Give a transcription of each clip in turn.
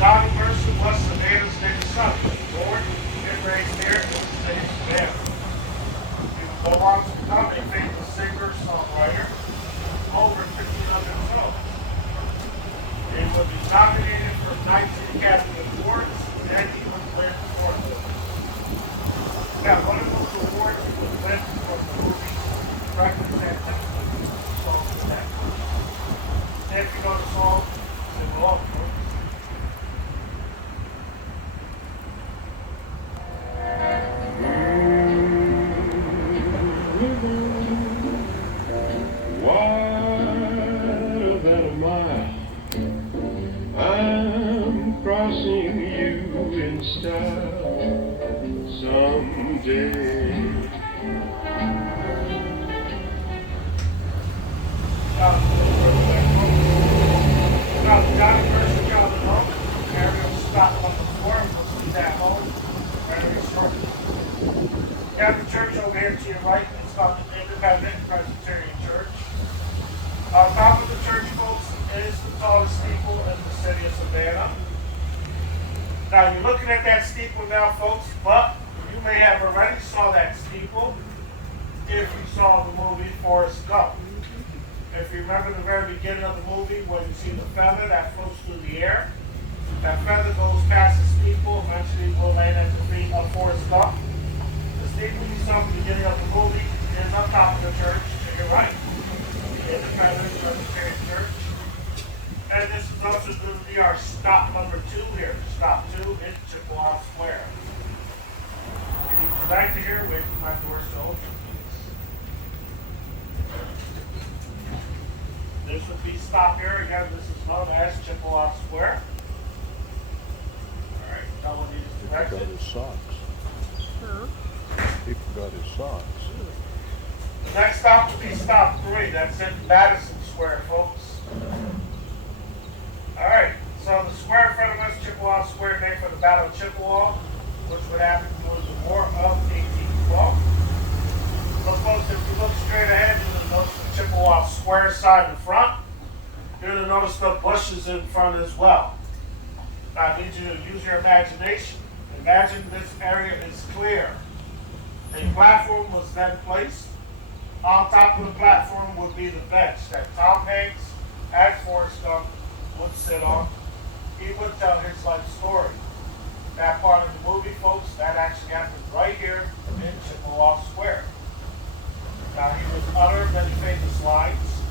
Johnny Mercer was Savannah's native son. He was born and raised there in the state of Savannah. He would go on to become a famous singer, songwriter, over 1,500 songs. He would be nominated for 19 Academy Awards, and he would win 4 of them. Now, one of those awards he would win from the movie Breakfast and Tiffany, song for that. And if you know the song, sing along, folks. Crossing you in style someday. Now, Johnny Mercer got it home. Ariel stopped on the floor and was in that home. Very short. You have the church over here to your right. It's called the Independent Presbyterian Church. On top of the church, folks, is the tallest steeple in the city of Savannah. Now, you're looking at that steeple now, folks, but you may have already saw that steeple if you saw the movie Forrest Gump. If you remember the very beginning of the movie where you see the feather that floats through the air, that feather goes past the steeple, eventually will land at the feet of Forrest Gump. The steeple you saw at the beginning of the movie is up top of the church to your right. The Independent Presbyterian Church. And this is also going to be our stop number 2 here. Stop 2 is Chippewa Square. If you'd like to hear, wait for my doors to open. This would be stop here. Again, this is known as Chippewa Square. Alright, no one needs directions. He forgot his socks. He forgot his socks. The next stop will be stop 3. That's in Madison Square, folks. Alright, so the square in front of us, Chippewa Square, named for the Battle of Chippewa, which would happen during the War of 1812. But folks, if you look straight ahead, you're going to notice the Chippewa Square sign in front. You're going to notice the bushes in front as well. Now, I need you to use your imagination. Imagine this area is clear. A platform was then placed. On top of the platform would be the bench that Tom Hanks, as Forrest Gump, would sit on. He would tell his life story. That part of the movie, folks, that actually happened right here in Chippewa Square. Now, he would utter many famous lines.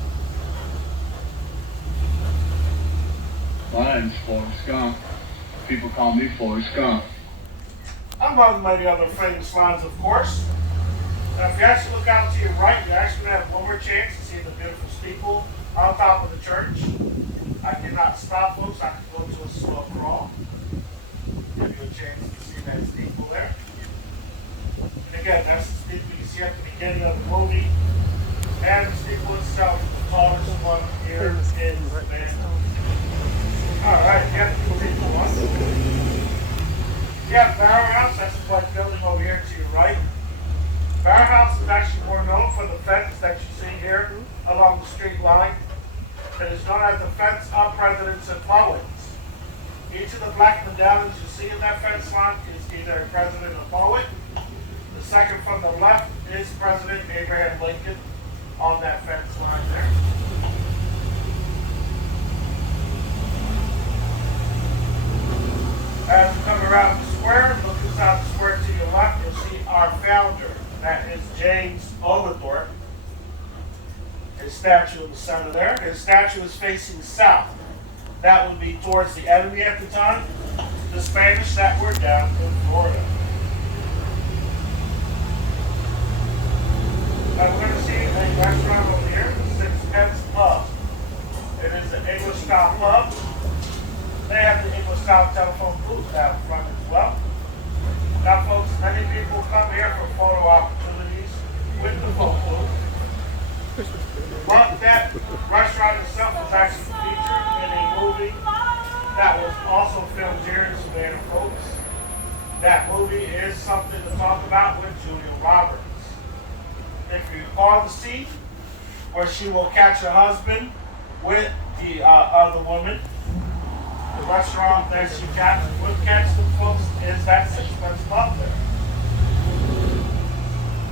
My name's Forrest Gump. People call me Forrest Gump. Among many other famous lines, of course. Now, if you actually look out to your right, you're actually going to have one more chance to see the beautiful steeple on top of the church. I cannot stop, folks. I can go to a slow crawl. Give you a chance to see that steeple there. And again, that's the steeple you see at the beginning of the movie. And the steeple itself is the tallest one here in Savannah. Alright, you have the steeple one. You have Barrow House, that's the white building over here to your right. Barrow House is actually more known for the fence that you see here along the street line. It is known as the fence of presidents and poets. Each of the black medallions you see in that fence line is either a president or poet. The second from the left is President Abraham Lincoln on that fence line there. As you come around the square, look inside the square to your left, you'll see our founder. That is James Oglethorpe. His statue in the center there. His statue is facing south. That would be towards the enemy at the time, the Spanish that were down in Florida. Now we're going to see a restaurant over here, the Sixpence Pub. It is an English-style pub. They have the English-style telephone booth down front as well. Now folks, many people come here for photo opportunities with the phone booth. But that restaurant itself was actually featured in a movie that was also filmed here in Savannah, folks. That movie is something to talk about with Julia Roberts. If you recall the scene where she will catch her husband with the other woman, restaurant that you would catch the folks is that Sixpence Pub there.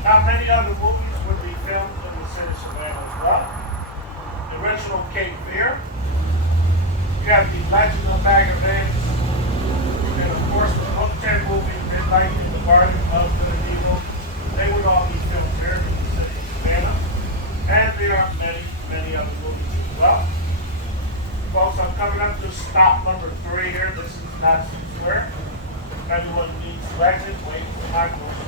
Now, many other movies would be filmed in the city of Savannah as well. The original Cape Fear. You have the Legend of Bagger Vance. And of course, the Hook 10 movie, Midnight in the Garden of Good and Evil. They would all be filmed here in the city of Savannah. And there are many, many other movies as well. Folks, I'm coming up to stop number 3 here. This is Madison Square. If anyone needs directions, wait for my voice.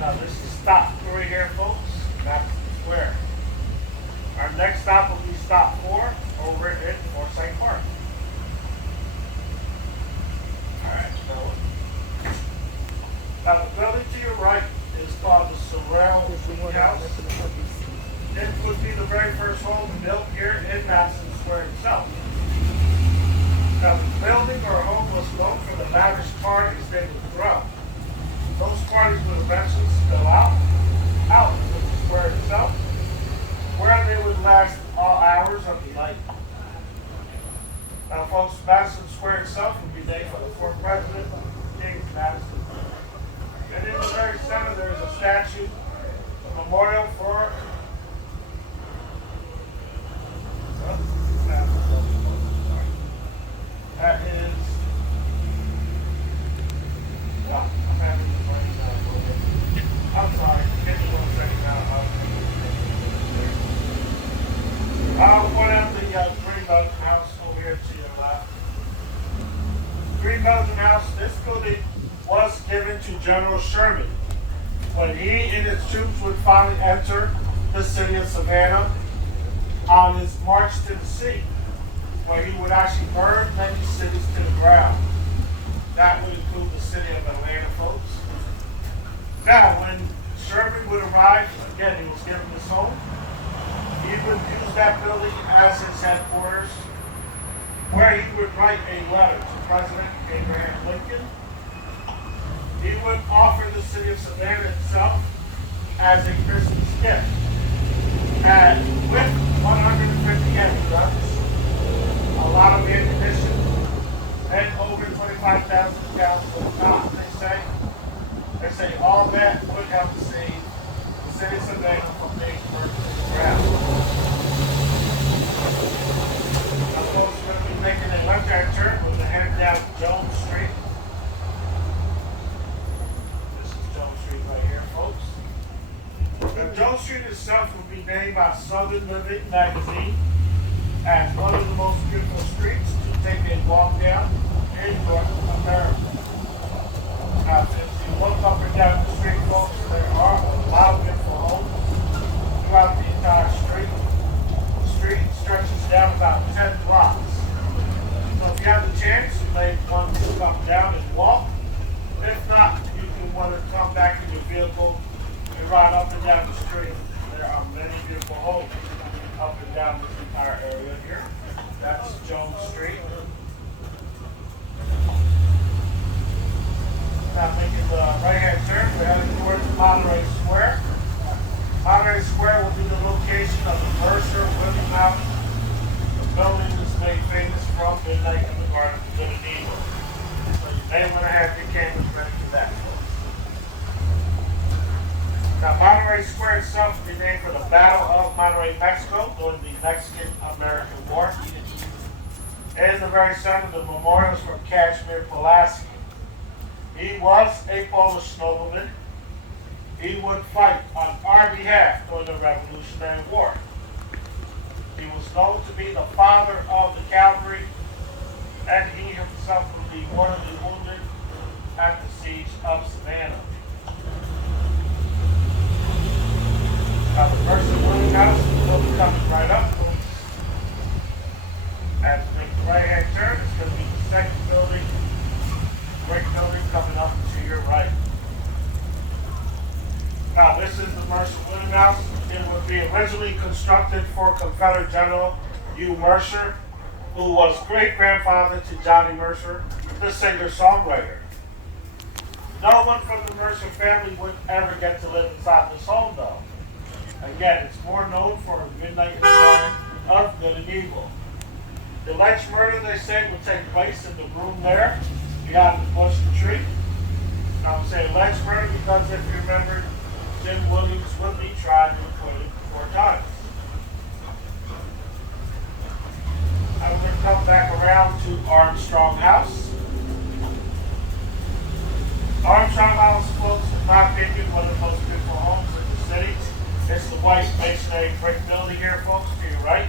Now this is stop 3 here, folks. Madison Square. Our next stop will be stop 4 over in Forsyth Park. Alright, so now the building to your right is called the Sorrel Green House. It would be the very first home built here in Madison Square itself. Now the building or home was known for the lavish parties they would throw. Those parties would eventually spill out into the square itself, where they would last all hours of the night. Now folks, Madison Square itself would be named for the fourth president, King Madison. And in the very center there is a statue, a memorial for that is I'm having the brain now. I'm sorry, give me 1 second now. I'll point out the Green Mountain House over here to your left. Green Mountain House, this building was given to General Sherman when he and his troops would finally enter the city of Savannah on his march to the sea, where he would actually burn many cities to the ground. That would include the city of Atlanta, folks. Now, when Sherman would arrive, again, he was given this home. He would use that building as his headquarters, where he would write a letter to President Abraham Lincoln. He would offer the city of Savannah itself as a Christmas gift. And with 150 hand guns, a lot of ammunition, and over 25,000 gallons of cotton, they say all that would help save the city of Savannah from being burnt to the ground. Now folks, we're going to be making a left-hand turn with the head down Jones Street. This is Jones Street right here, folks. Now Jones Street itself will be named by Southern Living magazine as one of the most beautiful streets to take a walk down in North America. Now, if you look up and down the street, folks, there are a lot of beautiful homes throughout the entire street. The street stretches down about 10 blocks. So if you have the chance, you may want to come down and walk. If not, you can want to come back in your vehicle and ride up and down the street. There are many beautiful homes up and down this entire area here. That's Jones Street. Now making the right-hand turn, we're heading towards Monterey Square. Monterey Square will be the location of the Mercer Willie Mountain. The building is made famous from Midnight in the Garden of Good and Evil. So you may want to have your cameras ready for that. Now Monterey Square itself will be named for the Battle of Monterey, Mexico during the Mexican-American War. In the very center, the memorials for Casimir Pulaski. He was a Polish nobleman. He would fight on our behalf during the Revolutionary War. He was known to be the father of the cavalry, and he himself would be mortally wounded at the siege of Savannah. Now the Mercer Willie House will be coming right up. As we make the right-hand turn, it's going to be the second building. Brick building coming up to your right. Now this is the Mercer Willie House. It would be originally constructed for Confederate General Hugh Mercer, who was great-grandfather to Johnny Mercer, the singer-songwriter. No one from the Mercer family would ever get to live inside this home though. Again, it's more known for Midnight in the Garden of evil. The alleged murder, they say, would take place in the room there, behind the bush and tree. I'm saying alleged murder because if you remember, Jim Williams would be tried and acquitted 4 times. I'm going to come back around to Armstrong House. Armstrong House, folks, in my opinion, one of the most beautiful homes in the city. It's the white masonry brick building here, folks, to your right.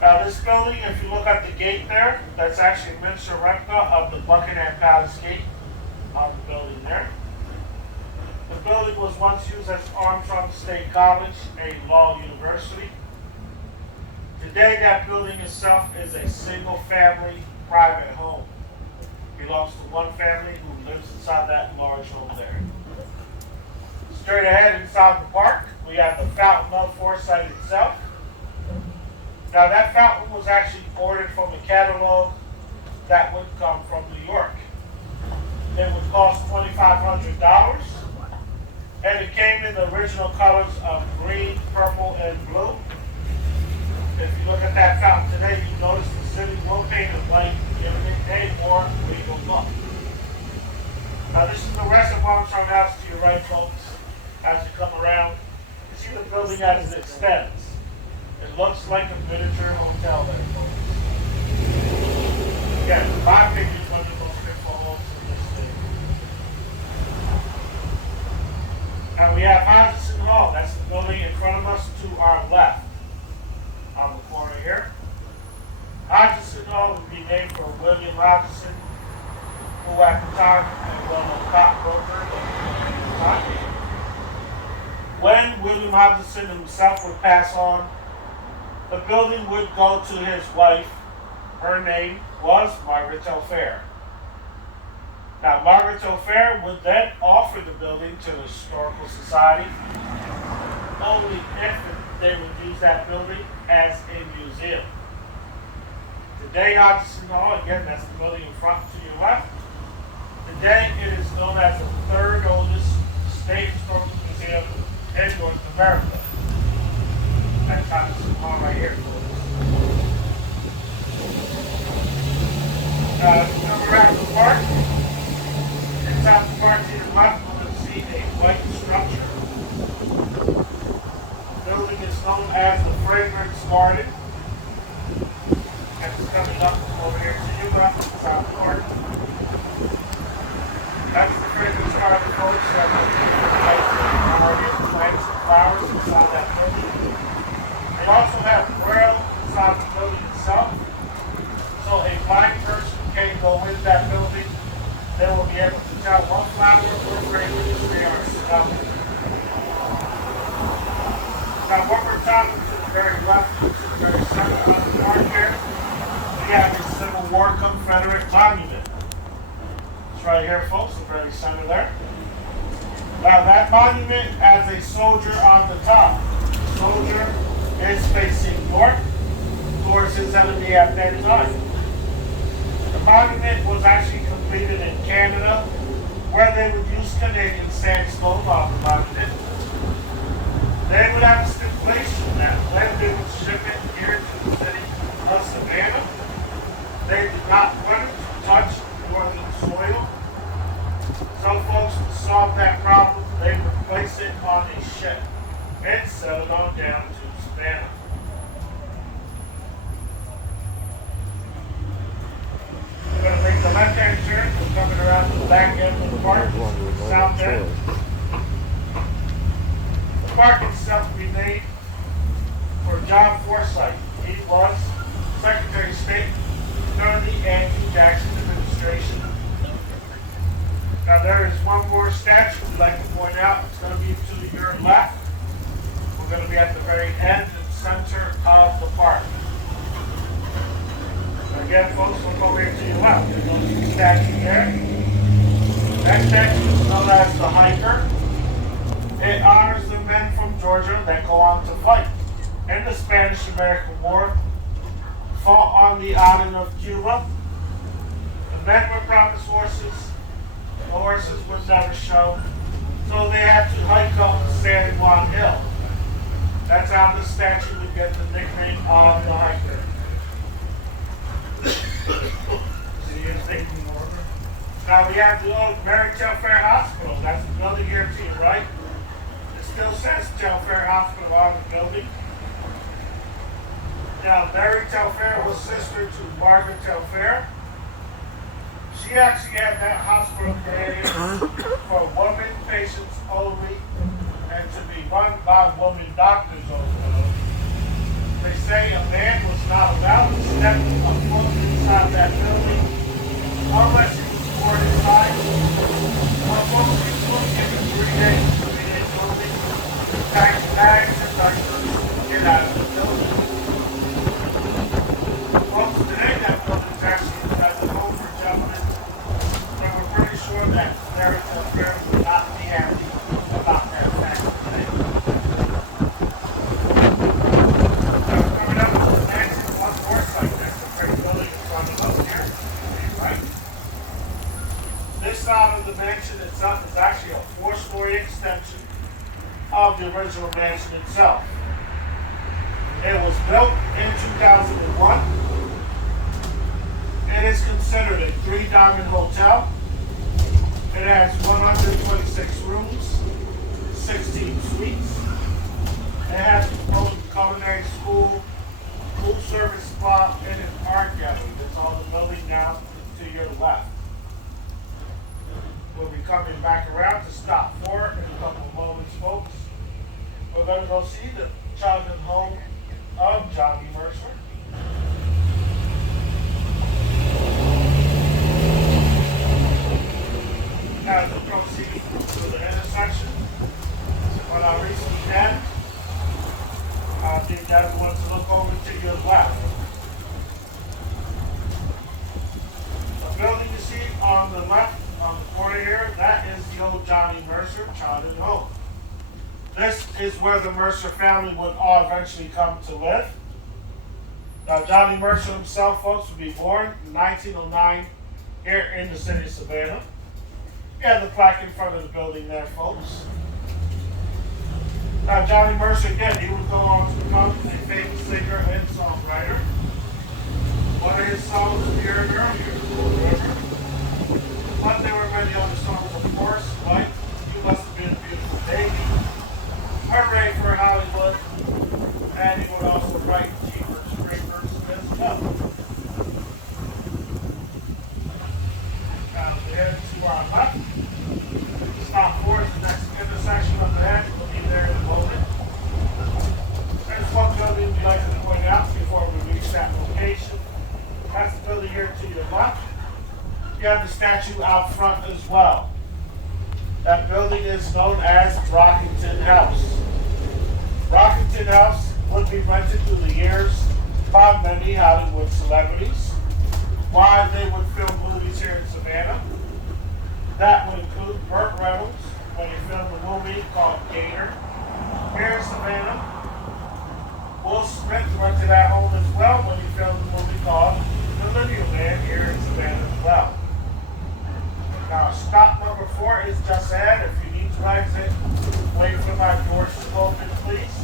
Now, this building, if you look at the gate there, that's actually a miniature replica of the Buckingham Palace gate on the building there. The building was once used as Armstrong State College, a law university. Today, that building itself is a single-family private home. It belongs to one family who lives inside that large home there. Straight ahead inside the park, we have the Fountain of Foresight itself. Now, that fountain was actually ordered from a catalog that would come from New York. It would cost $2,500, and it came in the original colors of green, purple, and blue. If you look at that fountain today, you notice the city will paint it white, giving it a more legal look. Now, this is the rest of Armstrong House to your right, folks. As you come around, you see the building as it extends. It looks like a miniature hotel there, folks. Again, in my opinion, one of the most beautiful homes in this city. Now we have Hodgson Hall. That's the building in front of us to our left. On the corner here. Hodgson Hall would be named for William Hodgson, who at the time was a well-known stockbroker at the time. When William Hodgson himself would pass on, the building would go to his wife. Her name was Margaret Telfair. Now, Margaret Telfair would then offer the building to the Historical Society, only if they would use that building as a museum. Today, Hodgson Hall, again, that's the building in front to your left. Today, it is known as the 3rd oldest state historical museum in North America. That's Hodgson Hall right here. Come around the park. Inside the park to your left, we're going to see a white structure. The building is known as the Fragrance Garden. That's coming up over here to your left inside the park. That's the Fragrance Garden, folks. That will be the place where you already plants and flowers inside that building. They also have Braille inside the building itself. So a blind person can go in that building. They will be able to tell what flower or fragrance they are smelling. Now, what we're talking to the very left, to the very center of the park here, we have the Civil War Confederate Monument. It's right here, folks, the very center there. Now, that monument has a soldier on the top. The soldier is facing north towards his enemy at that time. The monument was actually completed in Canada, where they would use Canadian sandstone on the monument. They would have a stipulation that when they would ship it here to the city of Savannah, they did not want it to touch northern soil. So folks, to solve that problem, they would place it on a ship and sell it on down to Savannah. We're going to make the left-hand turn. We're coming around to the back end of the park, south end. The park itself we made for John Forsyth. He was Secretary of State during the Andrew Jackson administration. Now there is one more statue we'd like to point out. It's going to be to your left. We're going to be at the very end and center of the park. Again, folks, look over here to your left. There's a statue there. That statue is known as the Hiker. It honors the men from Georgia that go on to fight in the Spanish-American War, fought on the island of Cuba. The men were promised horses. The horses would never show, so they had to hike up San Juan Hill. That's how the statue would get the nickname of the hiker. See, it's taking order. Now we have the old Mary Telfair Hospital. That's the building here to your right. It still says Telfair Hospital on the building. Now, Mary Telfair was sister to Margaret Telfair. She actually had that hospital created for women patients only and to be run by women doctors only. They say a man was not allowed to step a foot inside that building unless he was born inside. But most people given 3 days only, pack bags and diapers, get out of the building. Folks, today that building is actually as a home for gentlemen. So we're pretty sure that Mary Telfair would not be happy about that fact today. Now, coming up to the mansion, one more site. That's a great building in front of us here. Right? This side of the mansion itself is actually a 4-story extension of the original mansion itself. It was built in 2001. It is considered a 3-diamond hotel. It has 126 rooms, 16 suites. It has its own culinary school, full service spa, and an art gallery. That's all the building now to your left. We'll be coming back around to stop 4 in a couple of moments, folks. We're going to go see the childhood home of Johnny Mercer. As we proceed to the intersection, when I reach the end, I think everyone to look over to your left. The building you see on the left, on the corner here, that is the old Johnny Mercer childhood home. This is where the Mercer family would all eventually come to live. Now, Johnny Mercer himself, folks, would be born in 1909 here in the city of Savannah. You have the plaque in front of the building there, folks. Now, Johnny Mercer, again, he would go on to become a famous singer and songwriter. One of his songs we heard earlier, but there were many other songs, of course, like You Must Have Been a Beautiful Baby, Hooray for Hollywood, and he would also write Jeepers Creepers as well. Now, we head to our left. Stop 4 is the next intersection of the head. We'll be there in a moment. There's one building we'd like to point out before we reach that location. That's the building here to your left. You have the statue out front as well. That building is known as Rockington House. Rockington House would be rented through the years by many Hollywood celebrities while they would film movies here in Savannah. That would include Burt Reynolds when he filmed a movie called Gator here in Savannah. Will Smith rented that home as well when he filmed a movie called Millennium Man here in Savannah as well. Now, stop number 4 is just ahead. If you need to exit, wait for my doors to open, please.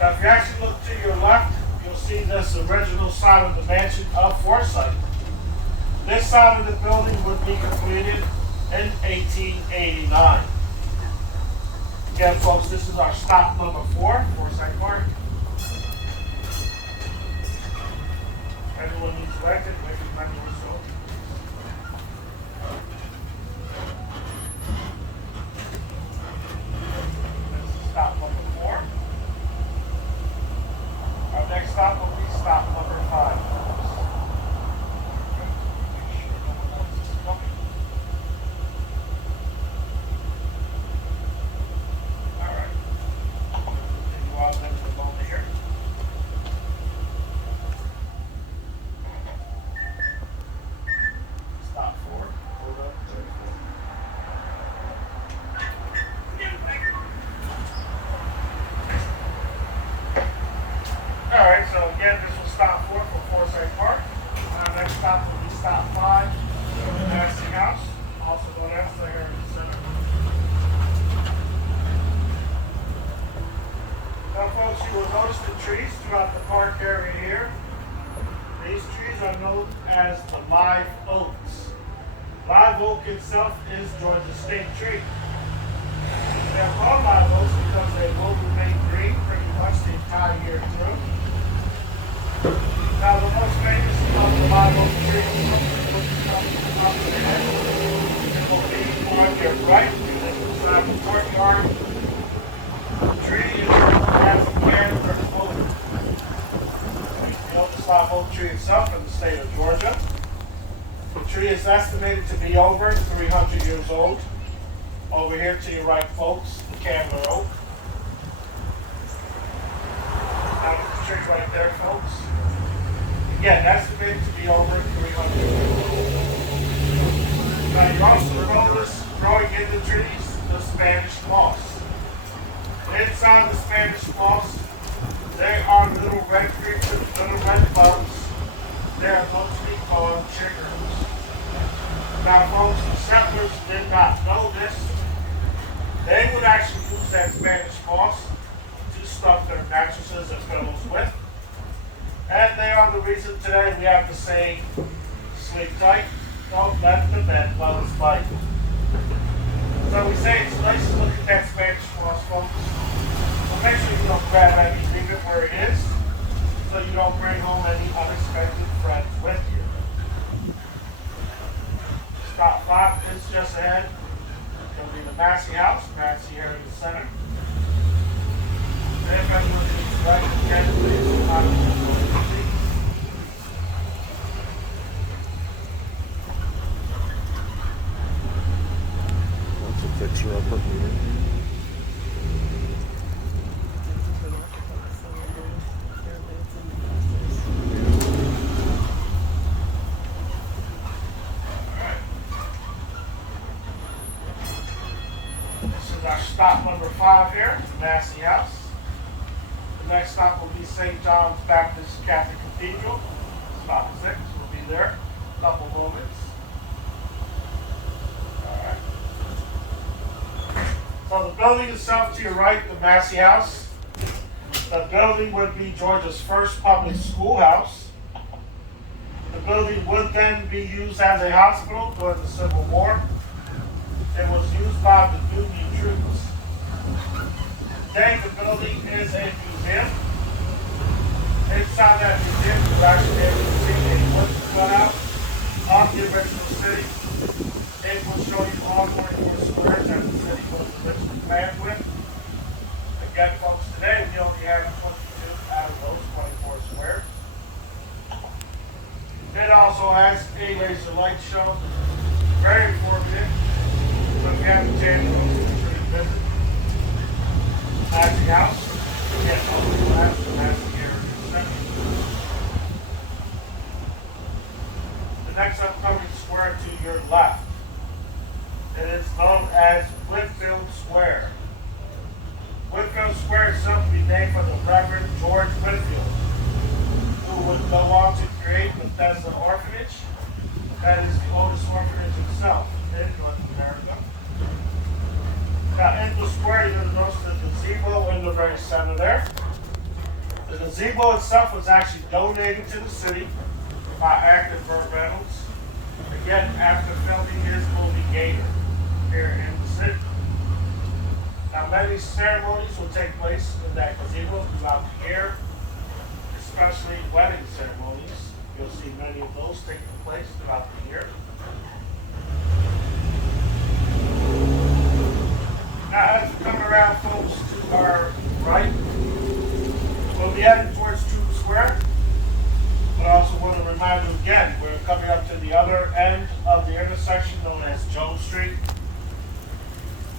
Now, if you actually look to your left, you'll see this original side of the mansion of Forsyth. This side of the building would be completed in 1889. Again, folks, this is our stop number 4, Forsyth Park. Anyone needs to exit, wait for my doors to open. This is stop number 4. Our next stop will be stop number 5. Alright, so again, this was stop 4 for Forsyth Park. Our next stop will be stop 5, the Nursing House, also known as the Heritage Center. you will notice the trees throughout the park area here. These trees are known as the live oaks. Live oak itself is Georgia's state tree. They are called live oaks because they will remain green pretty much the entire year through. Now the most famous of the live oak trees it will be on your right, inside the courtyard. The tree is as a cancer oak. The oldest live oak tree itself in the state of Georgia. The tree is estimated to be over 300 years old. Over here to your right, folks, the Candler oak. Now the tree right there, folks. Again, estimated to be over 300 years old. Now you also notice growing in the trees the Spanish moss. Inside the Spanish moss, there are little red creatures, little red bugs. They are mostly called chiggers. Now, folks, the settlers did not know this. They would actually use that Spanish moss to stuff their mattresses and pillows with. And they are the reason today we have to say, sleep tight, don't let the bed bugs bite. So we say it's nice to look at that Spanish moss, folks. So make sure you don't grab any, leave it where it is, so you don't bring home any unexpected friends with you. Stop 5 is just ahead. It's going to be the Massey House, Massey here in the center. And if everyone is right, again, please come to the seat. To fix you up up here. This is our stop number 5 here, the Massey House. The next stop will be St. John's Baptist Catholic Cathedral. Stop 6 will be there. A couple moments. Alright. So the building itself to your right, the Massey House. The building would be Georgia's first public schoolhouse. The building would then be used as a hospital during the Civil War. It was used by the Union troops. Today the building is a museum. Inside that museum you will actually be able to see a wood cutout of the original city. It will show you all 24 squares that the city was originally planned with. Again, folks, today we only have 22 out of those 24 squares. It also has a laser light show. Very informative. So if you have a chance to go to the visit Massey House, again, also has the Massey area center. The next upcoming square to your left. It is known as Whitfield Square. Whitfield Square itself will be named for the Reverend George Whitfield, who would go on to create Bethesda Orphanage. That is the oldest orphanage itself in North America. Now in the square, you're going to notice the gazebo in the very center there. The gazebo itself was actually donated to the city by actor Burt Reynolds. Again, after filming his movie Gator here in the city. Now many ceremonies will take place in that gazebo throughout the year, especially wedding ceremonies. You'll see many of those taking place throughout the year. Now as we come around, folks, to our right, we'll be heading towards Troop Square. But I also want to remind you again, we're coming up to the other end of the intersection known as Jones Street.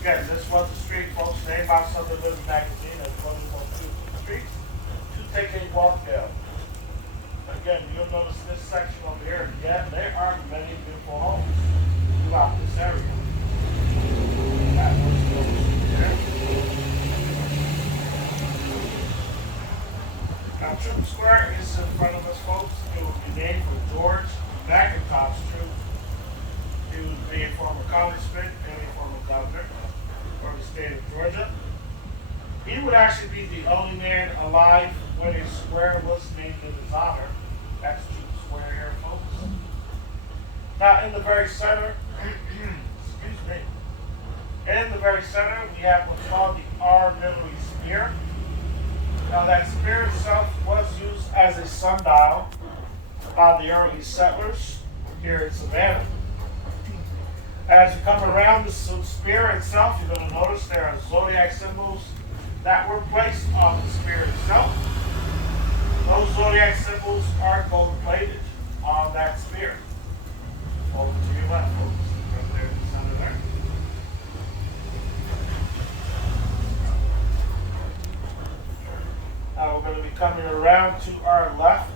Again, this was the street, folks, named by Southern Living Magazine as one of those two streets to take a walk down. Again, you'll notice this section over here, again, there are many beautiful homes throughout this area. That was Jones Street there. Now, Troop Square is in front of us, folks. It will be named for George McIntosh Troop. He was a former congressman and a former governor for the state of Georgia. He would actually be the only man alive when a square was named in his honor. That's True Square here, folks. Now, in the very center, excuse me, in the very center, we have what's called the artillery spear. Now, that spear itself was used as a sundial by the early settlers here in Savannah. As you come around the spear itself, you're going to notice there are zodiac symbols that were placed on the spear itself. Those zodiac symbols are gold plated on that spear. Over to your left, folks. Right there in the center there. Now we're going to be coming around to our left.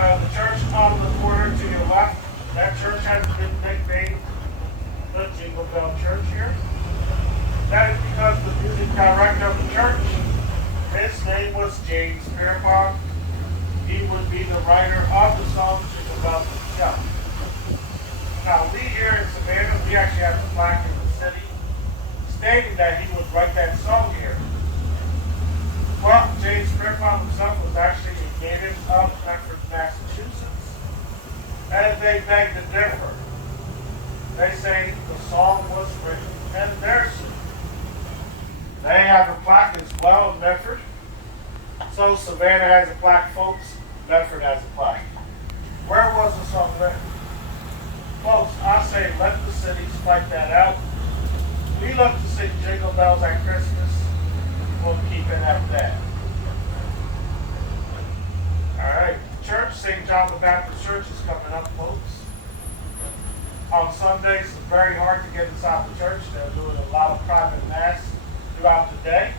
The church on the corner to your left, that church has been nicknamed the Jingle Bell Church here. That is because the music director of the church, his name was James Pierpont. He would be the writer of the song Jingle Bell himself. Now we here in Savannah, we actually have a plaque in the city stating that he would write that song here. Well, James Pierpont himself was actually a native of Medford, Massachusetts, and they beg to differ. They say the song was written in their city. They have a plaque as well in Medford. So Savannah has a plaque, folks. Medford has a plaque. Where was the song written? Folks, I say let the cities fight that out. We love to sing Jingle Bells at Christmas. We'll keep it at that. Alright, church, St. John the Baptist Church is coming up, folks. On Sundays, it's very hard to get inside the church. They're doing a lot of private mass throughout the day.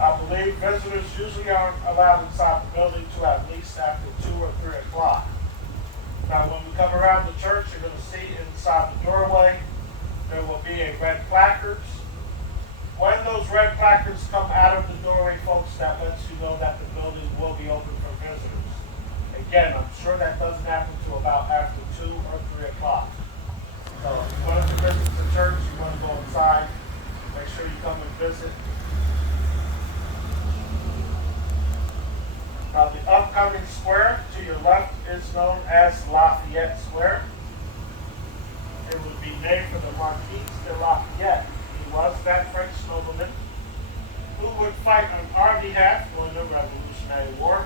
I believe visitors usually aren't allowed inside the building to at least after 2 or 3 o'clock. Now, when we come around the church, you're going to see inside the doorway, there will be a red placard. When those red placards come out of the doorway, folks, that lets you know that the building will be open for visitors. Again, I'm sure that doesn't happen until about after 2 or 3 o'clock. So if you want to visit the church, you want to go inside, make sure you come and visit. Now the upcoming square to your left is known as Lafayette Square. It would be named for the Marquis de Lafayette. He was that French nobleman who would fight on our behalf during the Revolutionary War.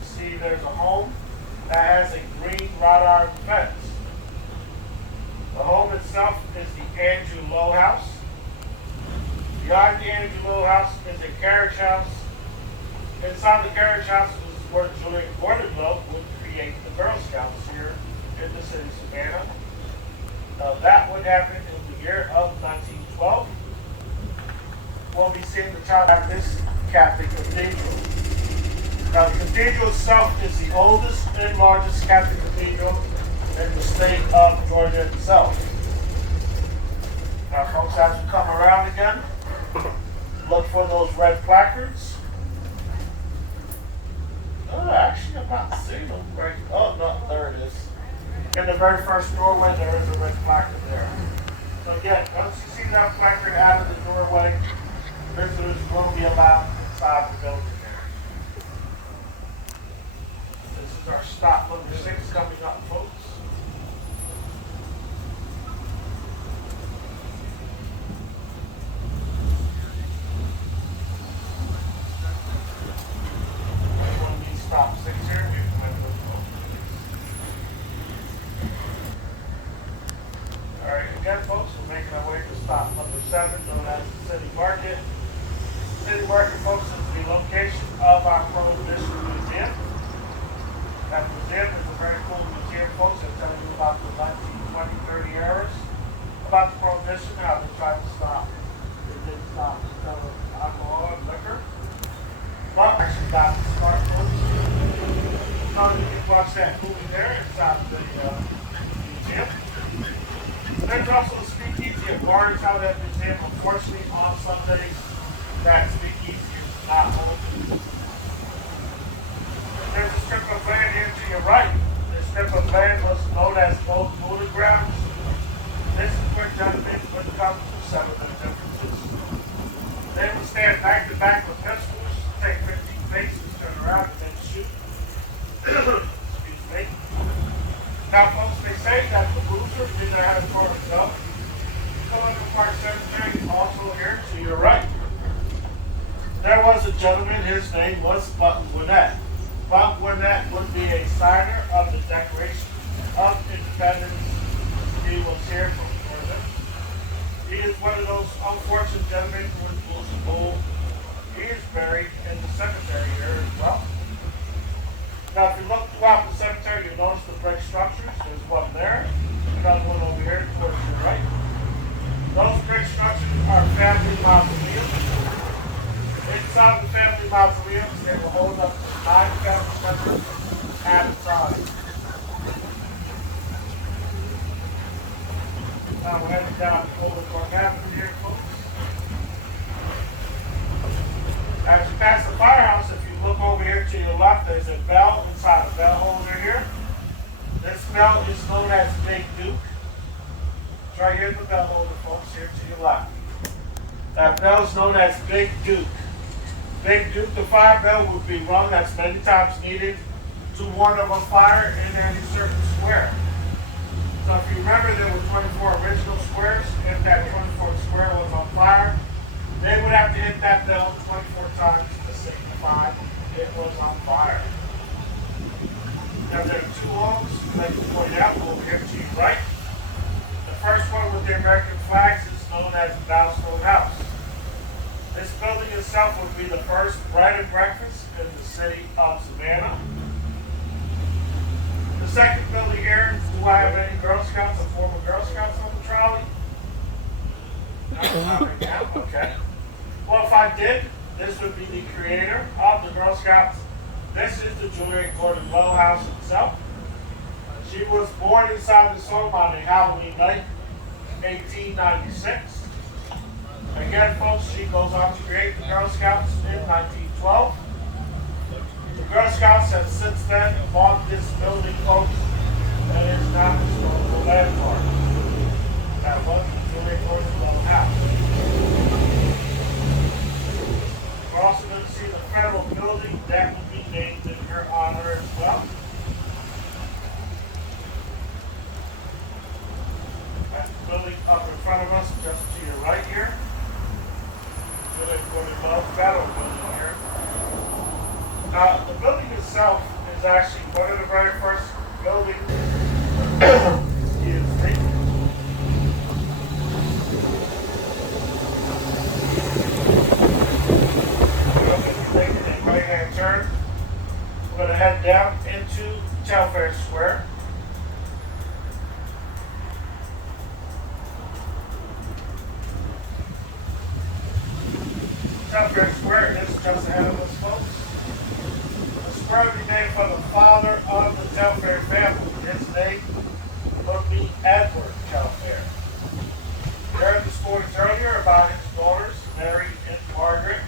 You see there's a home that has a green wrought iron fence. The home itself is the Andrew Lowe House. Behind the Andrew Lowe House is a carriage house. Inside the carriage house is where Julian Gordon Lowe would create the Girl Scouts here in the city of Savannah. Now that would happen in the year of 1912. We'll be seeing the child at this Catholic cathedral. Now the cathedral itself is the oldest and largest Catholic cathedral in the state of Georgia itself. Now folks, as we come around again, look for those red placards. Actually, I'm not seeing them right. Oh, no, there it is. In the very first doorway, there is a red placard there. So again, once you see that placard out of the doorway, visitors will be allowed inside the building there. This is our stop number 6 coming up, folks. Stop 6 here. Alright, again folks, we're making our way to stop number 7, known as the City Market. City Market, folks, is the location of our Prohibition Museum. That museum is a very cool museum, folks. It'll tell you about the 1920, 30 eras, about the Prohibition, how they tried to stop. They didn't stop selling alcohol and liquor. But actually got the start, folks. You can watch that movie there inside the museum. There's also a speakeasy at Barntown at the museum. Unfortunately, on Sundays, that speakeasy is not open. There's a strip of land here to your right. This strip of land was known as Old Mooling Grounds. This is where gentlemen would come to settle their differences. They would stand back to back with pistols, take 15 paces, turn around, and then shoot. Excuse me. Now, folks, they say that the loser did not have a car to go. Philadelphia Park Cemetery, also here to your right. There was a gentleman, his name was Button Gwinnett. Button Gwinnett would be a signer of the Declaration of Independence. He was here from Georgia. He is one of those unfortunate gentlemen who was lose a bull. He is buried in the cemetery here as well. Now, if you look throughout the cemetery, you'll notice the brick structures. There's one there, another one over here towards your right. Those brick structures are family mausoleums. Inside the family mausoleums, they will hold up to 9 family members at a time. Now we're heading down over North Avenue here, folks. As you pass the firehouse, if you look over here to your left, there's a bell inside a bell holder here. This bell is known as Big Duke. It's right here in the bell holder, folks, here to your left. That bell is known as Big Duke. Big Duke, the fire bell, would be rung as many times needed to warn of a fire in any certain square. So if you remember, there were 24 original squares. If that 24th square was on fire, they would have to hit that bell 24 times to signify it was on fire. Now there are 2 homes, like you point out, over here to your right. The first one with the American flags is known as the Bowstone House. This building itself would be the first bread and breakfast in the city of Savannah. The second building here, do I have any Girl Scouts or former Girl Scouts on the trolley? No, not right now, okay. Well, if I did, this would be the creator of the Girl Scouts. This is the Julia Gordon Low House itself. She was born inside this home on a Halloween night, 1896. Again, folks, she goes on to create the Girl Scouts in 1912. The Girl Scouts have since then bought this building, folks, and is now a historical landmark. That was the Julia Gordon Low House. We're also going to see the federal building that will be named in her honor as well. That's the building up in front of us, just to your right here. Federal building here. Now, the building itself is actually one of the very first buildings. Excuse me. We're going to be taking a right-hand turn. We're going to head down into Telfair Square. Telfair Square is just ahead of us, folks. The square would be named for the father of the Telfair family. His name would be Edward Telfair. We heard the stories earlier about his daughters, Mary and Margaret.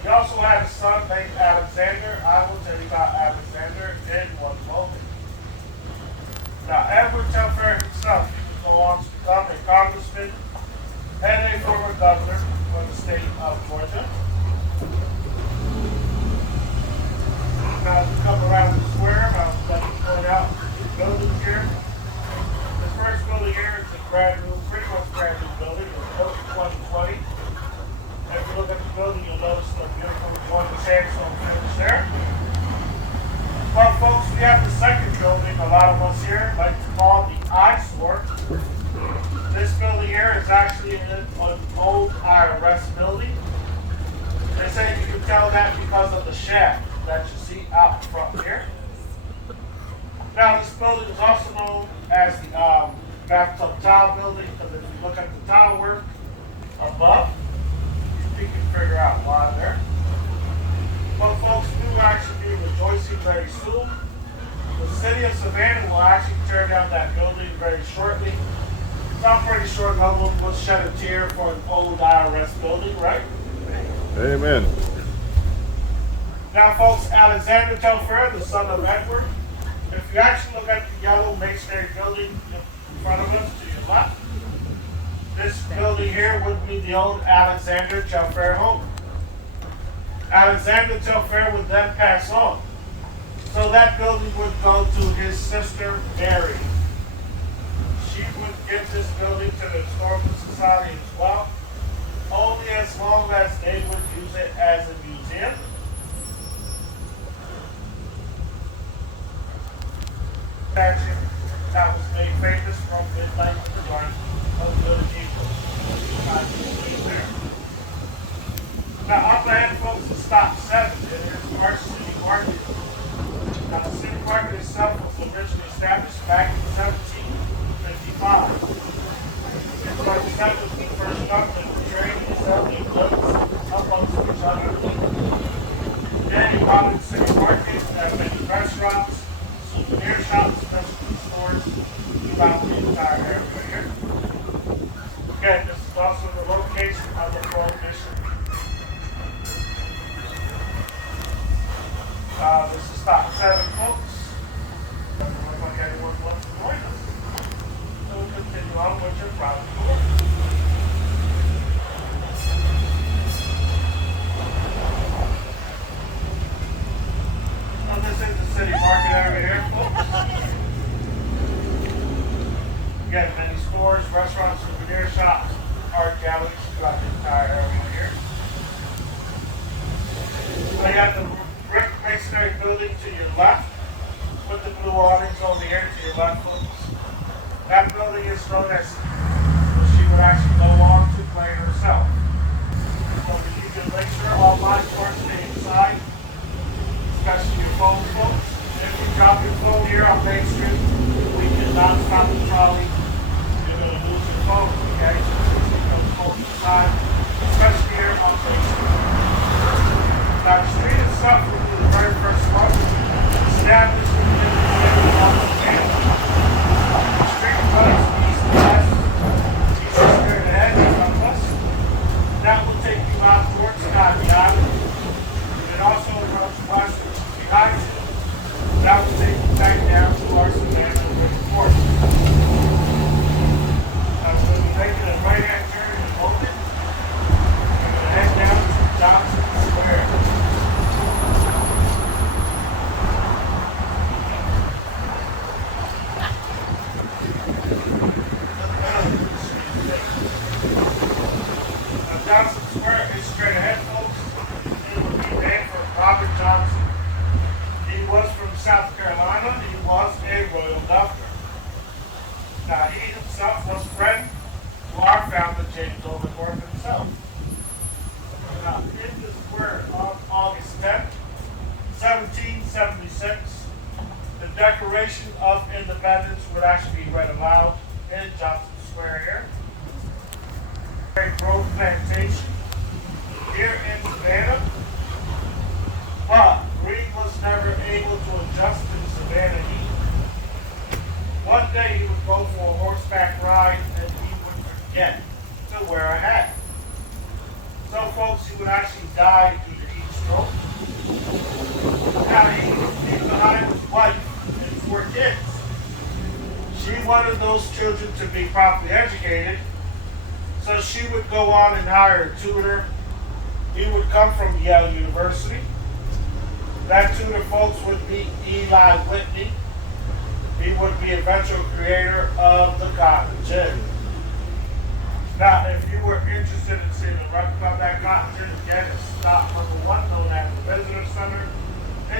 He also had a son named Alexander. I will tell you about Alexander in one moment. Now, Edward Telfair himself would go on to become a congressman and a former governor for the state of Georgia. Now, as we come around the square, I'll let you point out the buildings here. The first building here is a brand new, pretty much brand new building. It was built in 2020. And if you look at the building, you'll notice the beautiful Georgia sandstone finish there. But folks, we have the second building a lot of us here like to call the eyesore. This building here is actually an old IRS building. They say you can tell that because of the shaft that you see out front here. Now, this building is also known as the bathtub tile building because if you look at the tile work above, you can figure out why there. But folks, we will actually be rejoicing very soon. The city of Savannah will actually tear down that building very shortly. So I'm pretty sure no one will shed a tear for an old IRS building, right? Amen. Now, folks, Alexander Telfair, the son of Edward, If you actually look at the yellow masonry building in front of us to your left, this building here would be the old Alexander Telfair home. Alexander Telfair would then pass on. So that building would go to his sister, Mary. She would give this building to the Historical Society as well, only as long as they would use it as a museum. Statue that was made famous from midnight to the dawn of the village eagle. There. Now up ahead, folks, is stop 7. It is our city market. Now the city market itself was originally established back in 1755. It was established the first government to trade and sell their goods amongst each other. Then you got the city market, many restaurants, souvenir shops, specialty stores throughout the entire area here. Again, this is also the location of the Prohibition. This is stop 7, folks. Doesn't look like anyone wants to join us. So we'll continue on with your private tour. So this is the city market area here, folks. Again, many stores, restaurants, souvenir shops, art galleries throughout the entire area here. So you have the brick masonry building to your left, with the blue awnings over here to your left, folks. That building is known as, she would actually go on to play herself. So you can make sure all line parts stay inside, especially your phone, folks. If you drop your phone here on Main Street, we cannot stop the trolley. You're going to lose your phone, okay? So keep those phones inside, especially here on Main Street. Now the street itself will be the very first one established in the of the family. The street runs east to west, east is straight ahead in front of us. That will take you out towards Scotty Island. It also runs west, which is behind you. That will take you back down to our Savannah Georgia. Now we're going to be making a right-hand turn in a moment. We're going to head down to Johnson Square. Johnson Square is straight ahead, folks. It would be named for Robert Johnson. He was from South Carolina. He was a royal governor. Now, he himself was friend to our founder, James Overthorpe himself. Now, in the square on August 10th, 1776, the Declaration of Independence would actually be read aloud in Johnson Square here. Grove Plantation here in Savannah, but Green was never able to adjust to the Savannah heat. One day he would go for a horseback ride and he would forget to wear a hat. So folks, he would actually die due to heat stroke. Now he would leave behind his wife and 4 kids. She wanted those children to be properly educated. So she would go on and hire a tutor. He would come from Yale University. That tutor, folks, would be Eli Whitney. He would be eventual creator of the cotton gin. Now, if you were interested in seeing the replica of that cotton gin, again, it's stop number 1, known as the Visitor Center.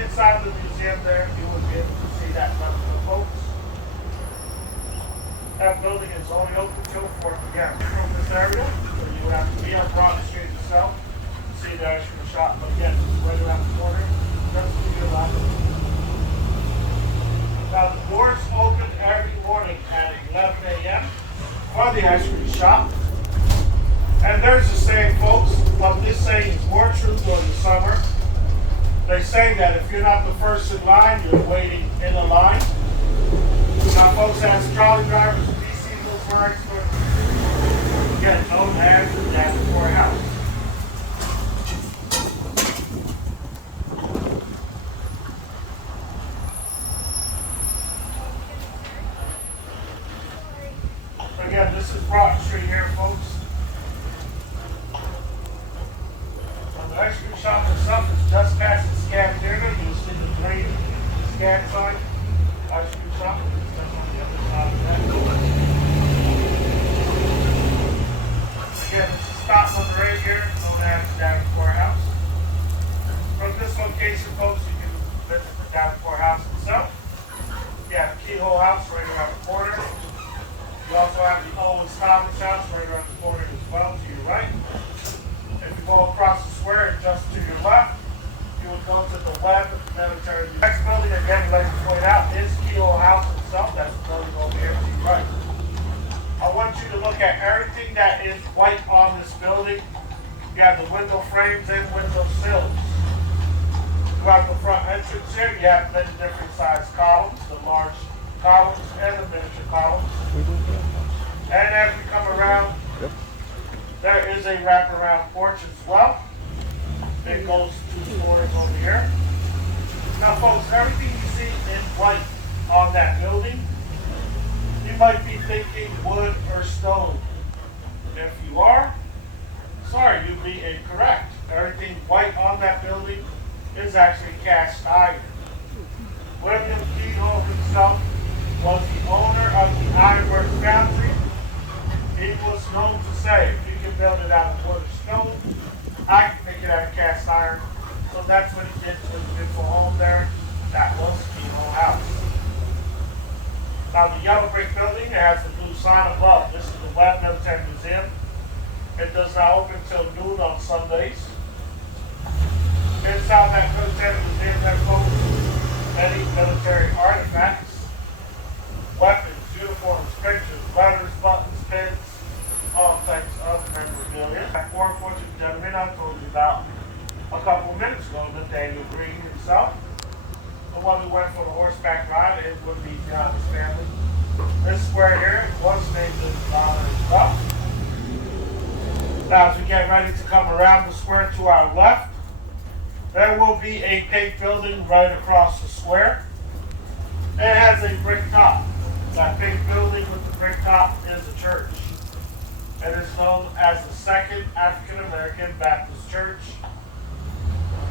Inside the museum there, you would be able to see that replica, folks. That building is only open till 4 p.m. From this area, so you would have to be on Broad Street itself to see the actual shop. But again, it's right around the corner. That's to your left. Now the doors open every morning at 11 a.m. for the ice cream shop. And there's a saying, folks, but this saying is more true during the summer. They say that if you're not the first in line, you're waiting in a line. Now, folks, as trolley drivers, we see those words get known as the Jacket Courthouse. Broad Street here, folks. On the ice cream shop itself is just past the scan theater. You'll see the green scan sign. Ice cream shop is just on the other side of that. Again, this is stop number 8 here, known as Davenport House. From this location, folks, you can visit the Davenport House itself. You have the Keyhole House right around the corner. You also have the Owens Thomas House right around the corner as well, to your right. If you go across the square and just to your left, you would go to the Webb Military. The next building, again, I'd like to point out, is Keyhole House itself. That's the building over here to your right. I want you to look at everything that is white on this building. You have the window frames and window sills. Throughout the front entrance here, you have many different size columns, the large columns and the miniature columns. And as we come around, there is a wraparound porch as well. It goes 2 stories over here. Now folks, everything you see in white on that building, you might be thinking wood or stone. If you are, sorry, you'd be incorrect. Everything white on that building is actually cast iron. William Keyhole himself was the owner of the ironwork foundry. He was known to say, if you can build it out of wood or stone, I can make it out of cast iron. So that's what he did to his beautiful home there. That was Keyhole House. Now the yellow brick building has the blue sign above. This is the Webb Military Museum. It does not open till noon on Sundays. Inside that military museum there, folks, many military artifacts, weapons, uniforms, pictures, letters, buttons, pins, all types of memorabilia. That 4-fortune gentleman I told you about a couple of minutes ago, Nathaniel Green himself, the one who went for the horseback ride and would be beyond his family. This square here was named in his honor as well. Now as we get ready to come around the square to our left, there will be a pink building right across the square. It has a brick top. That pink building with the brick top is a church. It is known as the Second African American Baptist Church.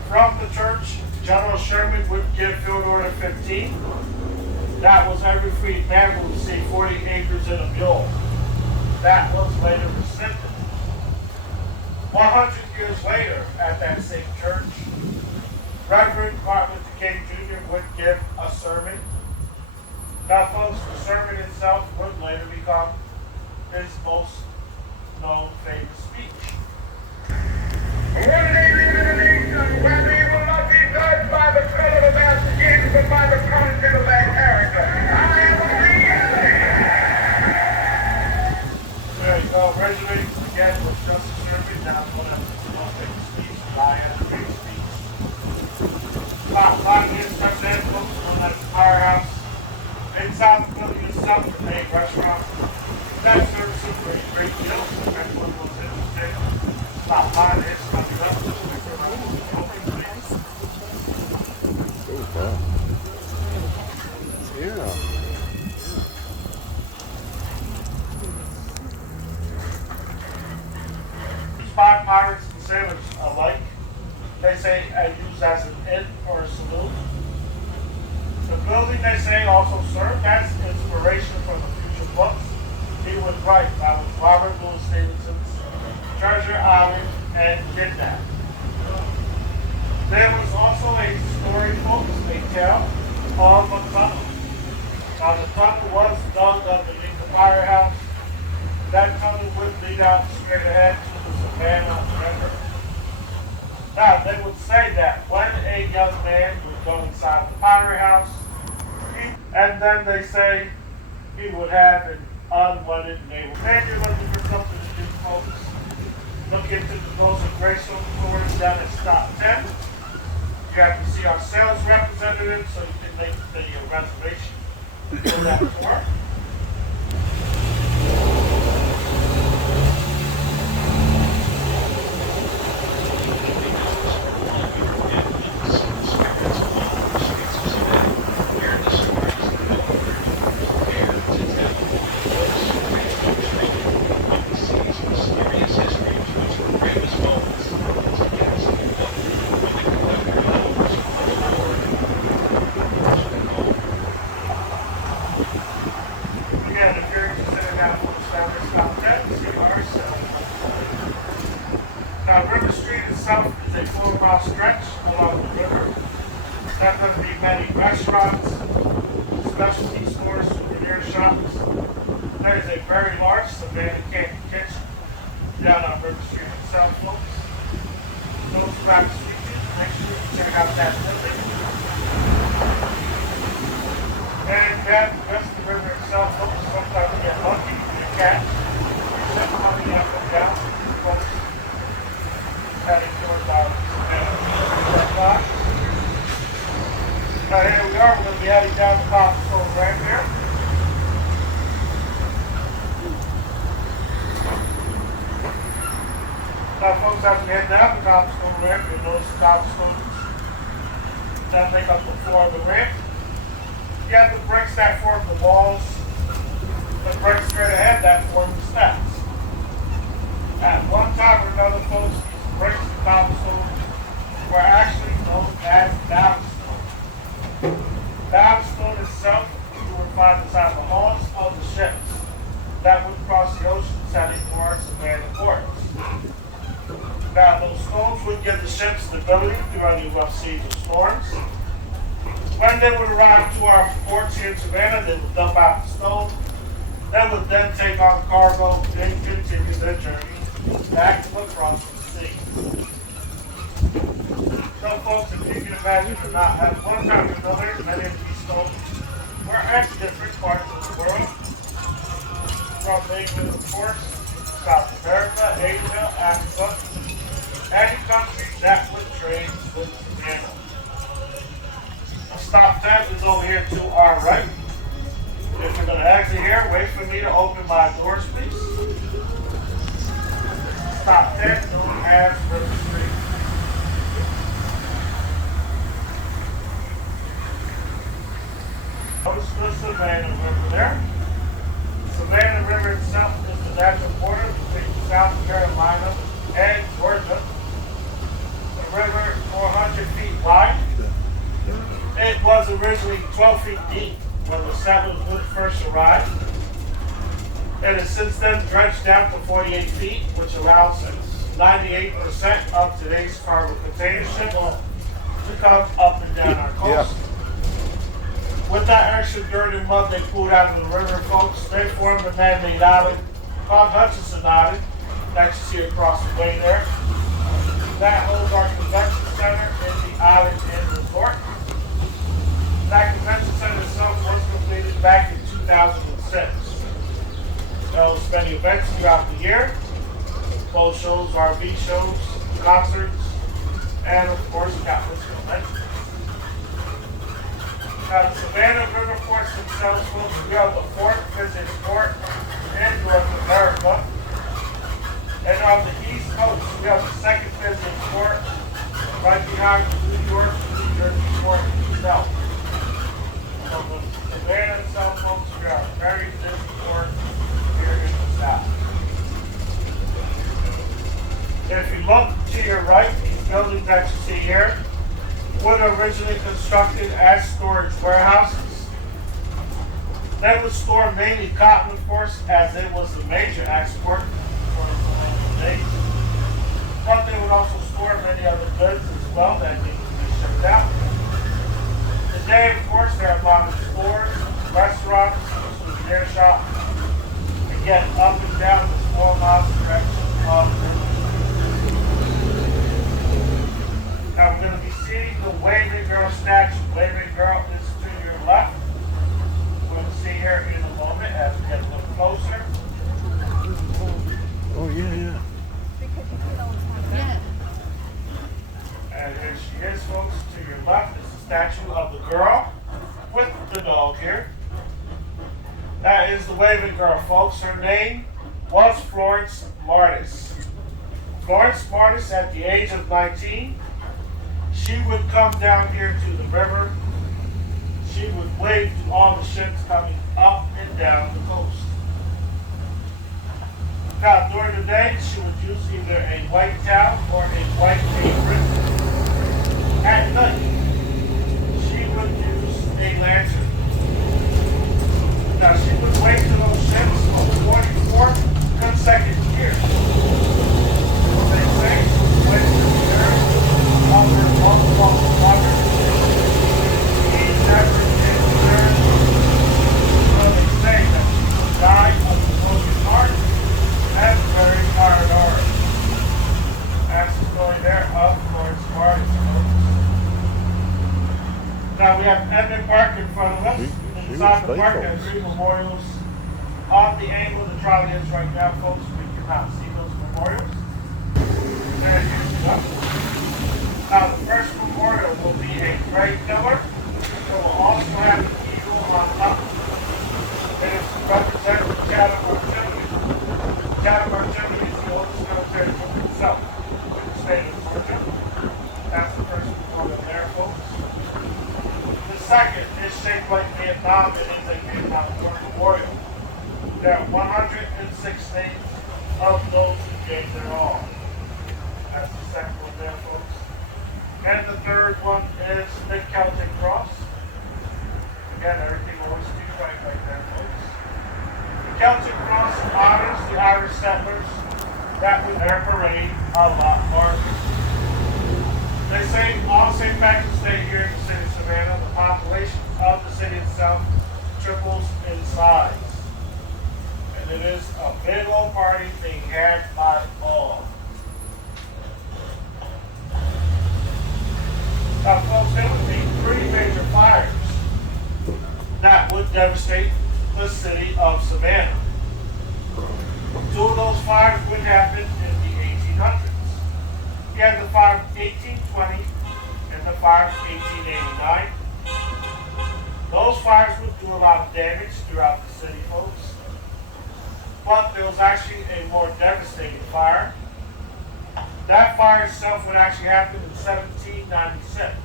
From the church, General Sherman would give Field Order 15. That was every freed man would receive 40 acres and a mule. That was later rescinded. 100 years later, at that same church, Reverend Martin Luther King Jr. would give a sermon. Now, folks, the sermon itself would later become his most known famous speech. One day live in a nation where they will not be judged by the color of their skin, but by the content of their character. I am a There you go. Graduating again with Justice Sherman. Now, one of his most famous speeches, I am a great speech. About 5 years after that, folks, known as the Firehouse. Inside the building itself, the main restaurant. That serves a great deal. Everyone was interested. Stop by there, coming up. Yeah. Spot pirates and sailors alike. They say used as an inn or a saloon. The building, they say, also served as inspiration for the future books he would write. That was Robert Louis Stevenson's Treasure Island and Kidnapped. There was also a story, folks, they tell, of a tunnel. Now the tunnel was dug underneath the firehouse. That tunnel would lead out straight ahead to the Savannah River. Now they would say that when a young man would go inside the firehouse, and then they say he would have an unwedded neighbor. And you're looking for something to do, folks. Look into the most graceful tours down at Stop 10. You have to see our sales representative so you can make the reservation for that tour. Now, River Street itself is a 4-mile stretch along the river. There's going to be many restaurants, specialty stores, souvenir shops. There is a very large Savannah Candy Kitchen down on River Street itself, folks. Those who have street, make sure you check out that building. And that rest of the river itself, folks, sometimes you get lucky, you catch. That's coming up and down, folks. Heading towards our Savannah. Now here we are, we're going to be heading down the Cobblestone Ramp here. Now folks, as we head down the Cobblestone Ramp, you'll notice the cobblestones that make up the floor of the ramp. You have the bricks that form the walls, the bricks straight ahead that form the steps. At one time or another, folks, these bricks and cobblestones were actually known as ballaststone. Ballaststone itself, you would find inside the hulls of the ships that would cross the oceans heading for Savannah ports. Now, those stones would give the ships stability through any rough seas or storms. When they would arrive to our ports here in Savannah, they would dump out the stone. They would then take on cargo and continue their journey back across the sea. So, folks, if you can imagine or not, at one time or another, many of these stones were at different parts of the world. From England, of course, South America, Asia, Africa, any country that would trade with Savannah. Stop tent is over here to our right. If you're going to exit here, wait for me to open my doors, please. Stop tent known as River Street. Notice the Savannah River there. Savannah River itself is the natural border between South Carolina and Georgia. The river is 400 feet wide. It was originally 12 feet deep when the settlers would first arrived. It has since then dredged down to 48 feet, which allows 98% of today's cargo container ship to come up and down our coast. With that extra dirt and mud they pulled out of the river, folks, they formed a man-made island called Hutchinson Island that you see across the way there. That holds our convention center in the island and resort. That convention center itself was completed back in 2006. There was many events throughout the year, boat shows, RV shows, concerts, and of course countless conventions. Now the Savannah River ports themselves, folks, we have the fourth busiest port in North America. And on the East Coast, we have the second busiest port right behind New York, New Jersey port itself. So the Savannah itself, folks, we are a very busy port here in the South. If you look to your right, these buildings that you see here were originally constructed as storage warehouses. They would store mainly cotton, of course, as it was the major export for the United States. But they would also store many other goods as well that needed to be shipped out. Today, of course, there are a lot of stores, restaurants, souvenir shops, and get up and down the small mile stretch of River Street. Now we're going to be seeing the Waving Girl statue. Waving Girl is to your left. We'll see her in a moment as we get a little closer. Oh, yeah. And here she is, folks. To your left is the statue of the girl with the dog here. That is the Waving Girl, folks. Her name was Florence Martis. Florence Martis, at the age of 19, she would come down here to the river. She would wave to all the ships coming up and down the coast. Now, during the day, she would use either a white towel or a white apron. At night, she would use a lantern. Now, she would wave to those ships for 44 consecutive years. They say outside the stay park, there are focused. 3 memorials. On the angle the trolley is right now, folks, we cannot see those memorials. There you go. Now, the first memorial will be a gray pillar. It will also have an eagle on top. It is to represent the Chatham Artillery. Chatham Artillery is the oldest military group itself in the state of Georgia. That's the first memorial there, folks. The second is shaped like Vietnam. It is a Vietnam War memorial. There are 106 names of those who gave their all. That's the second one there, folks. And the third one is the Celtic Cross. Again, everything always do right there, folks. The Celtic Cross honors the Irish settlers that with their parade a lot larger. They say all St. Patrick's Day here in the city of Savannah, the population of the city itself triples in size. And it is a big old party being had by all. Now, folks, there would be 3 major fires that would devastate the city of Savannah. 2 of those fires would happen in the 1800s. You had the fire of 1820 and the fire of 1889. Those fires would do a lot of damage throughout the city, folks. But there was actually a more devastating fire. That fire itself would actually happen in 1796.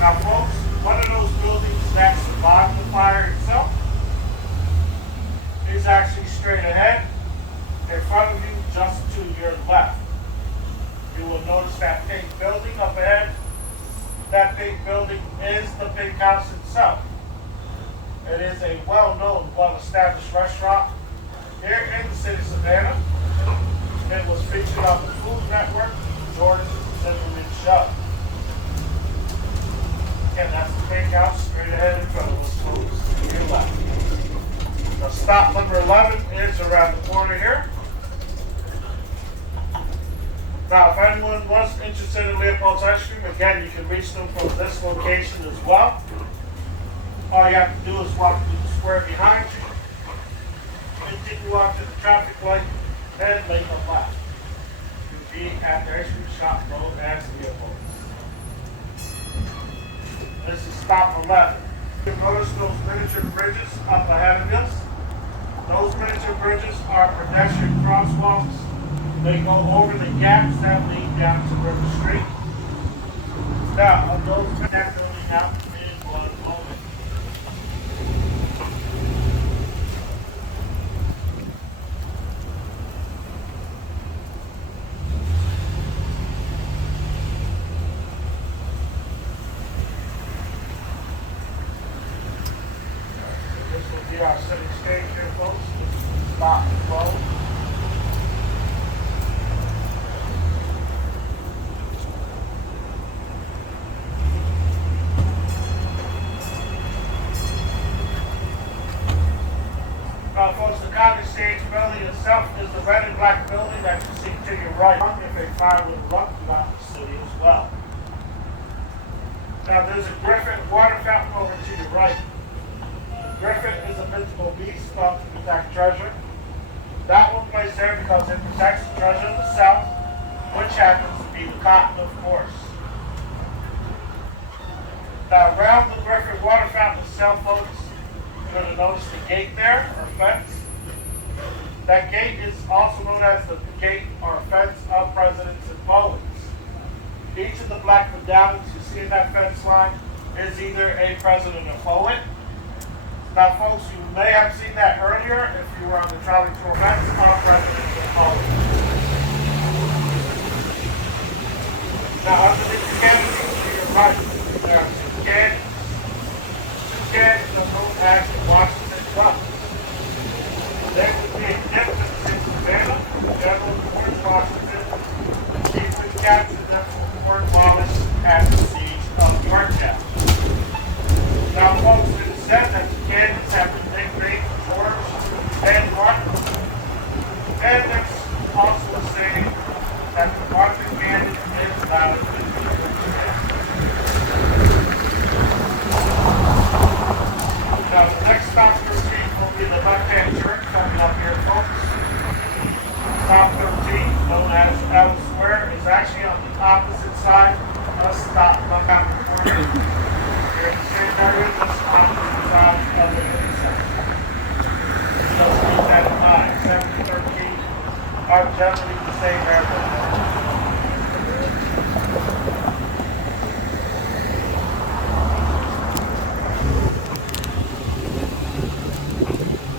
Now, folks, one of those buildings that survived the fire itself is actually straight ahead in front of you, just to your left. You will notice that pink building up ahead. That pink building is the Pink House itself. It is a well-known, well-established restaurant here in the city of Savannah. It was featured on the Food Network, Jordan Zimmerman Show. Again, that's the Pink House straight ahead in front of us, folks, to your left. Now, stop number 11 is around the corner here. Now, if anyone was interested in Leopold's ice cream, again, you can reach them from this location as well. All you have to do is walk through the square behind you, continue on to the traffic light, and make a left. You'll be at the ice cream shop known as Leopold's. This is stop 11. You notice those miniature bridges up ahead of us. Those miniature bridges are pedestrian crosswalks. They go over the gaps that lead down to River Street. Now, of those that building out in one moment. This will be our city stage here, folks. This is stop 12. Folks, the Cottage Stage building itself is the red and black building that you see to your right. If a fire would erupt throughout the city as well. Now, there's a Griffin water fountain over to your right. The Griffin is a mythical beast thought to protect treasure. That one placed there because it protects the treasure of the South, which happens to be the cotton, of course. Now, around the Griffin water fountain itself, folks, you're going to notice the gate there, or fence. That gate is also known as the gate or fence of presidents and poets. Each of the black medallions you see in that fence line is either a president or poet. Now, folks, you may have seen that earlier if you were on the Trolley tour fence of presidents and poets. Now, underneath the canopy to your right, there are 2 canyons. 2 canyons are known as the Washington Club. There could be a difference in Savannah, General George Washington, chief and captain of Fort Wallace at the siege of Yorktown. Now, folks, it is said that the canyons have been nicknamed George and Martin. are generally the same area.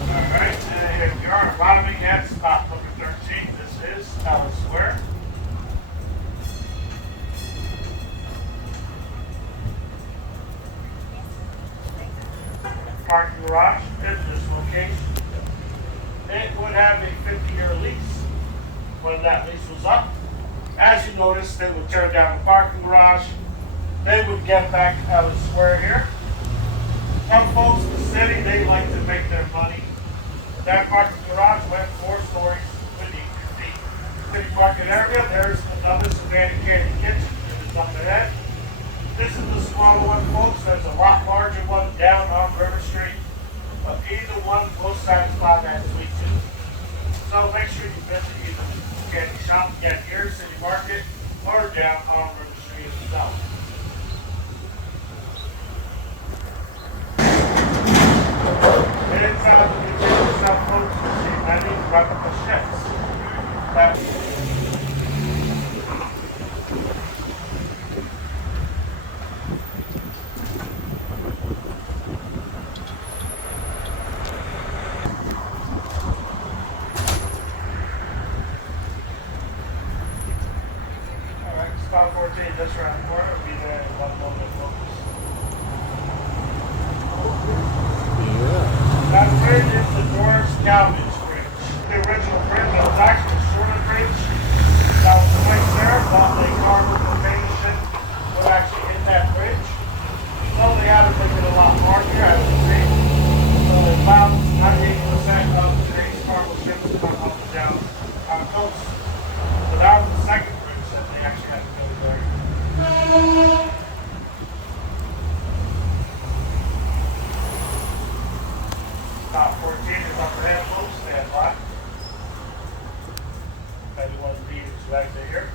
Alright, and here we are. Bottom again, spot number 13. This is Alice Square. Parking garage at this location. It would have a 50-year lease. When that lease was up, as you noticed, they would tear down the parking garage. They would get back out of the square here. Some folks in the city, they like to make their money. That parking garage went 4 stories beneath your feet. City market area, there's another Savannah Georgia kitchen that is up ahead. This is the smaller one, folks. There's a lot larger one down on River Street. But either one will satisfy that sweet tooth. So make sure you visit either Candy Shop again here, City Market, or down on River Street itself. And inside of the container shop, folks, you see many replica ships. Spot 14, just around the corner, will be there in one moment, folks. That bridge is the George Galvin's Bridge. The original bridge that was actually a shorter bridge that was placed there, but they carved the container ship was actually in that bridge. So they had to make it a lot larger, as you see. So about 98% of today's cargo ships come up and down our coast. So that was the second bridge that they actually had to go there. Stop 14 is up ahead, folks. Stand by. Everyone's needed to exit here.